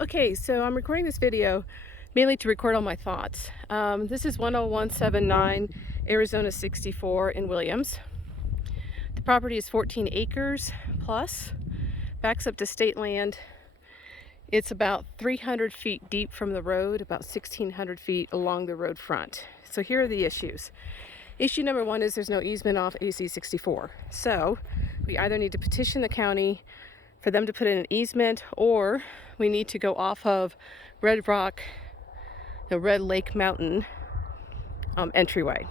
Okay, so I'm recording this video mainly to record all my thoughts. This is 10179 Arizona 64 in Williams. The property is 14 acres plus, backs up to state land. It's about 300 feet deep from the road, about 1,600 feet along the road front. So here are the issues. Issue number one is there's no easement off AC 64. So we either need to petition the county for them to put in an easement, or we need to go off of Red Rock, the Red Lake Mountain entryway.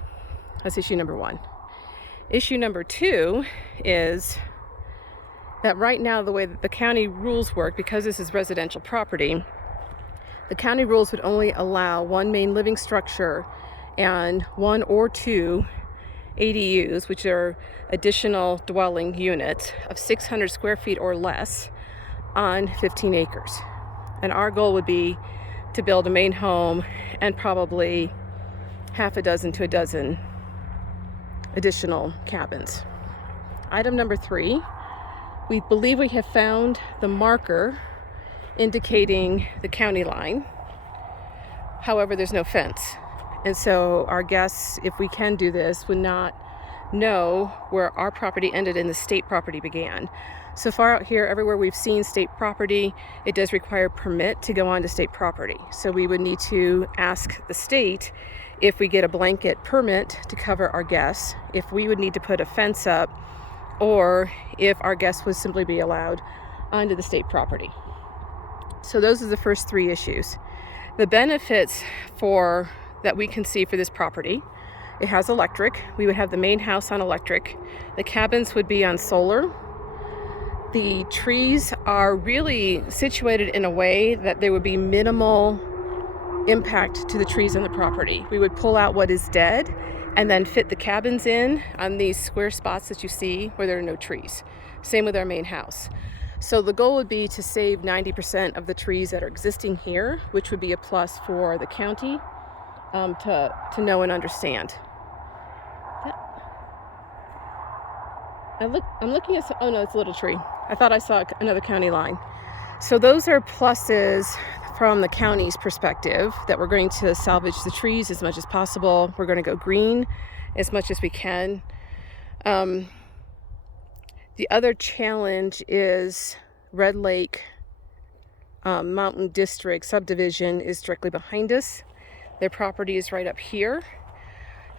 That's issue number one. Issue number two is that right now, the way that the county rules work, because this is residential property, the county rules would only allow one main living structure and one or two ADUs, which are additional dwelling units of 600 square feet or less on 15 acres. And our goal would be to build a main home and probably half a dozen to a dozen additional cabins. Item number three, we believe we have found the marker indicating the county line. However, there's no fence. And so our guests, if we can do this, would not know where our property ended and the state property began. So far out here, everywhere we've seen state property, it does require permit to go onto state property. So we would need to ask the state if we get a blanket permit to cover our guests, if we would need to put a fence up, or if our guests would simply be allowed onto the state property. So those are the first three issues. The benefits that we can see for this property: it has electric. We would have the main house on electric. The cabins would be on solar. The trees are really situated in a way that there would be minimal impact to the trees on the property. We would pull out what is dead and then fit the cabins in on these square spots that you see where there are no trees. Same with our main house. So the goal would be to save 90% of the trees that are existing here, which would be a plus for the county to know and understand. I'm looking at, oh no, it's a little tree. I thought I saw another county line. So those are pluses from the county's perspective, that we're going to salvage the trees as much as possible. We're going to go green as much as we can. The other challenge is Red Lake Mountain District subdivision is directly behind us. Their property is right up here.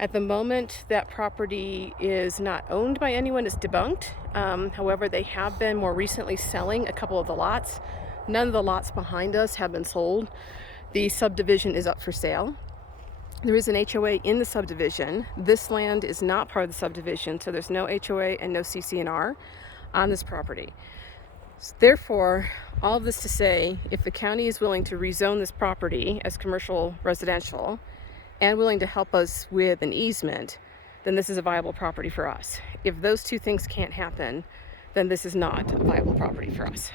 At the moment, that property is not owned by anyone, it's debunked. However, they have been more recently selling a couple of the lots. None of the lots behind us have been sold. The subdivision is up for sale. There is an HOA in the subdivision. This land is not part of the subdivision, so there's no HOA and no CC&R on this property. Therefore, all of this to say, if the county is willing to rezone this property as commercial residential and willing to help us with an easement, then this is a viable property for us. If those two things can't happen, then this is not a viable property for us.